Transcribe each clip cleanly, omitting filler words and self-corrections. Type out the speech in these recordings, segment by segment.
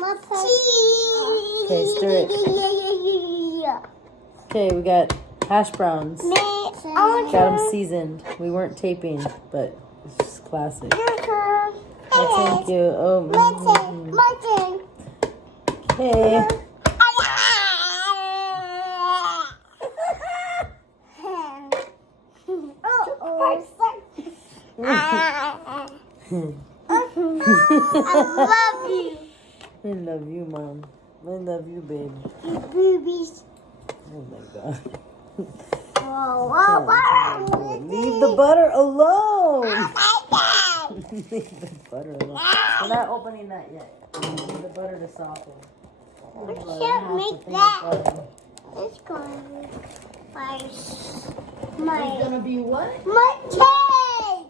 Okay, stir it. Okay, we got hash browns. Got them seasoned. We weren't taping, but it's just classic. Oh, thank you. Oh, okay. I love you. I love you, Mom. I love you, babe. You boobies. Oh my God. Whoa. Leave the butter alone. Oh my God. Leave the butter alone. We're not opening that yet. Leave the butter to soften. We can't make that. It's going to be It's gonna be what? my cake.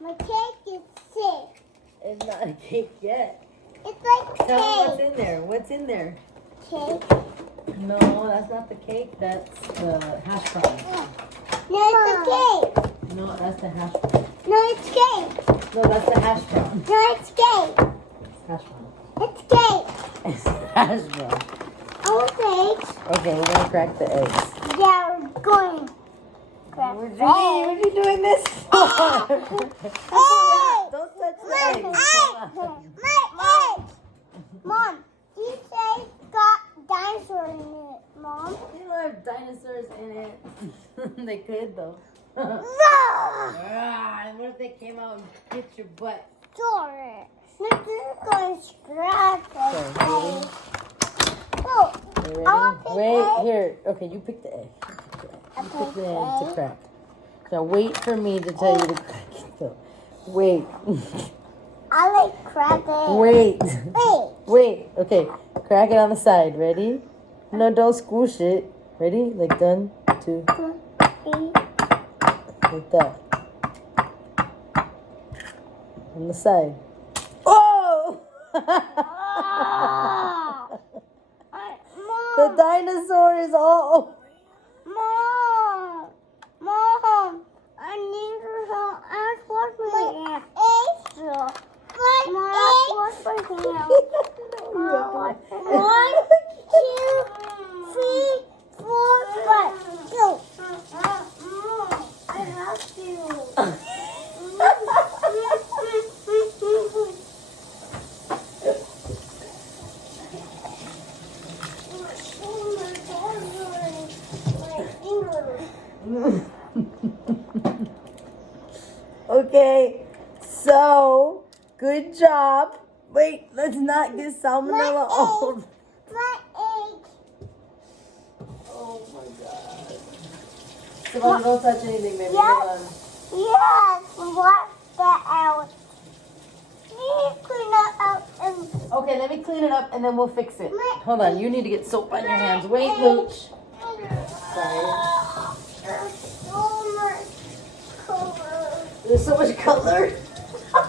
My cake is sick. It's not a cake yet. It's like Tell me what's cake. in there. What's in there? Cake. No, that's not the cake. That's the hash browns. No, it's the cake. No, that's the hash brown. No, it's cake. No, that's the hash brown. No, it's cake. It's hash brown. It's cake. It's hash brown. I want eggs. Okay, we're gonna crack the eggs. Yeah, we're going. What are you doing this for? Don't touch the eggs. My eggs. Mom, you say it's got dinosaur in it, Mom. They don't have dinosaurs in it. They could though. No! And what if they came out and hit your butt? Sorry. This is going to scratch Okay, us. ready? Oh, You I want ready? big Wait, egg. here. Okay, you pick the egg. You pick the egg to crack. Now wait for me to tell you to crack it though. Wait. I like cracking. Wait. Wait. Wait. Okay. Crack it on the side. Ready? No, don't squish it. Ready? Like 1, 2. Like that. On the side. Oh! The Mom. dinosaur is all. Mom. Mom. I need your help. I wash my hands. Mom, wash my hands. Mom, 1, 2, 3, 4, 5. Mom, I have to. Okay, so good job. Wait, let's not get salmonella all. My egg. Oh my God. Savannah, don't touch anything, baby. Yes. Hold on. Yes, wash that out. Please clean that out and Okay, let me clean it up and then we'll fix it. Hold on, you need to get soap on your hands. Wait, egg. Luch. Sorry. There's so much color. There's so much color. Oh,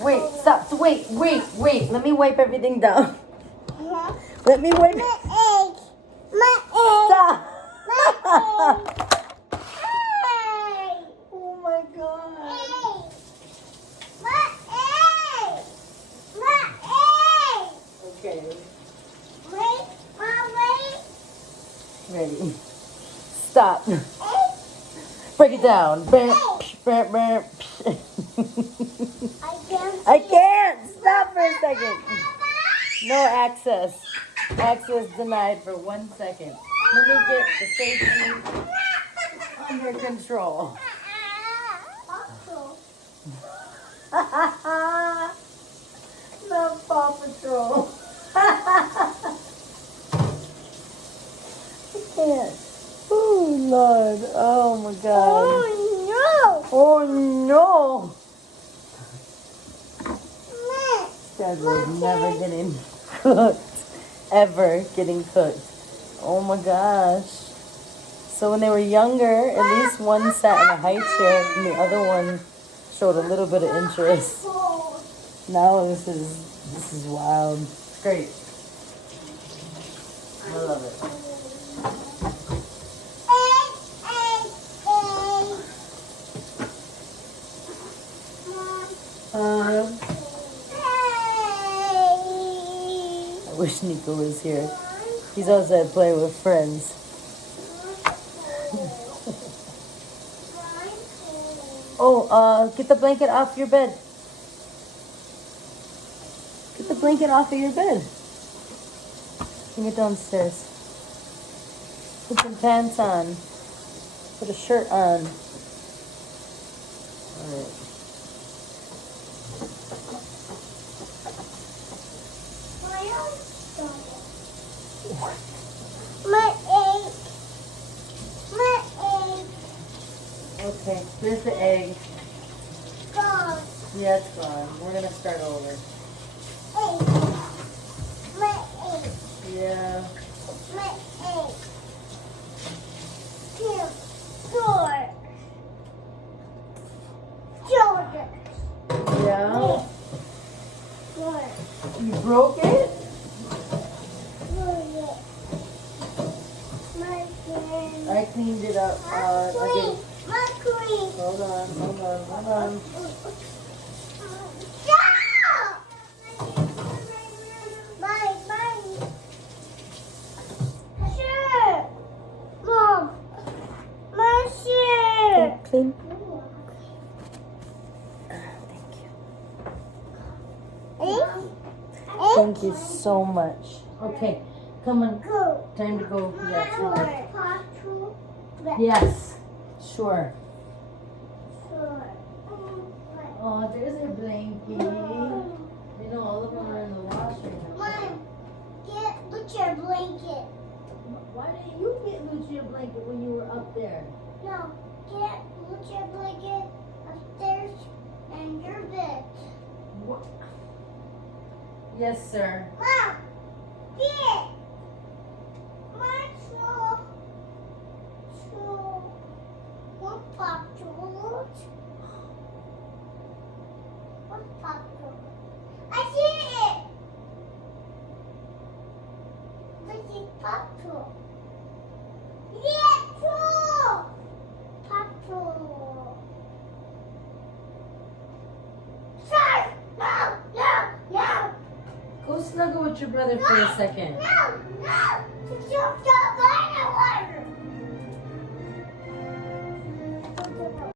Wait, stop. So wait. Let me wipe everything down. Let me wipe. My egg. My egg. Stop. My egg. Egg. Oh my God. Egg. My egg. My egg. Okay, Wait, Mom, wait. ready. Stop. Egg. Break it down. Bam, bam, bam. I can't. Stop for a second. No access. Access denied for 1 second. Let me get the safety under control. Not Paw Patrol. I can't. Oh, Lord. Oh, my God. Oh, no. Guys was never getting cooked. Ever getting cooked. Oh, my gosh. So when they were younger, at least one sat in a high chair and the other one showed a little bit of interest. Now this is wild. It's great. I love it. room? Hey. I wish Nico was here. He's outside playing with friends. Oh, get the blanket off your bed. Get the blanket off of your bed. Bring it downstairs. Put some pants on. Put a shirt on. Alright. My egg. My egg. Okay, here's the egg. Gone. Yeah, it's gone. We're gonna start over. Egg. My egg. Yeah. My egg. Two. Four. Shoulders. Yeah. Four. You broke it? I cleaned it up. Again. My queen. Hold on. Stop! Bye. Sure. Mom. My shirt. Clean. Thank you so much. Okay, come on. Go. Time to go. Yeah, sure. Sure. Yes, sure. Oh, there's a blanket. You know, all of them are in the wash right now. Mom, get Lucia blanket. Why didn't you get Lucia a blanket when you were up there? No, get Lucia blanket upstairs and your bed. What? Yes, sir. Mom, get my one pop tools. One pop tool. I see it. This is pop tool. Yeah, tool. Pop tool. Sir, no. Go snuggle with your brother for a second. No. Stop.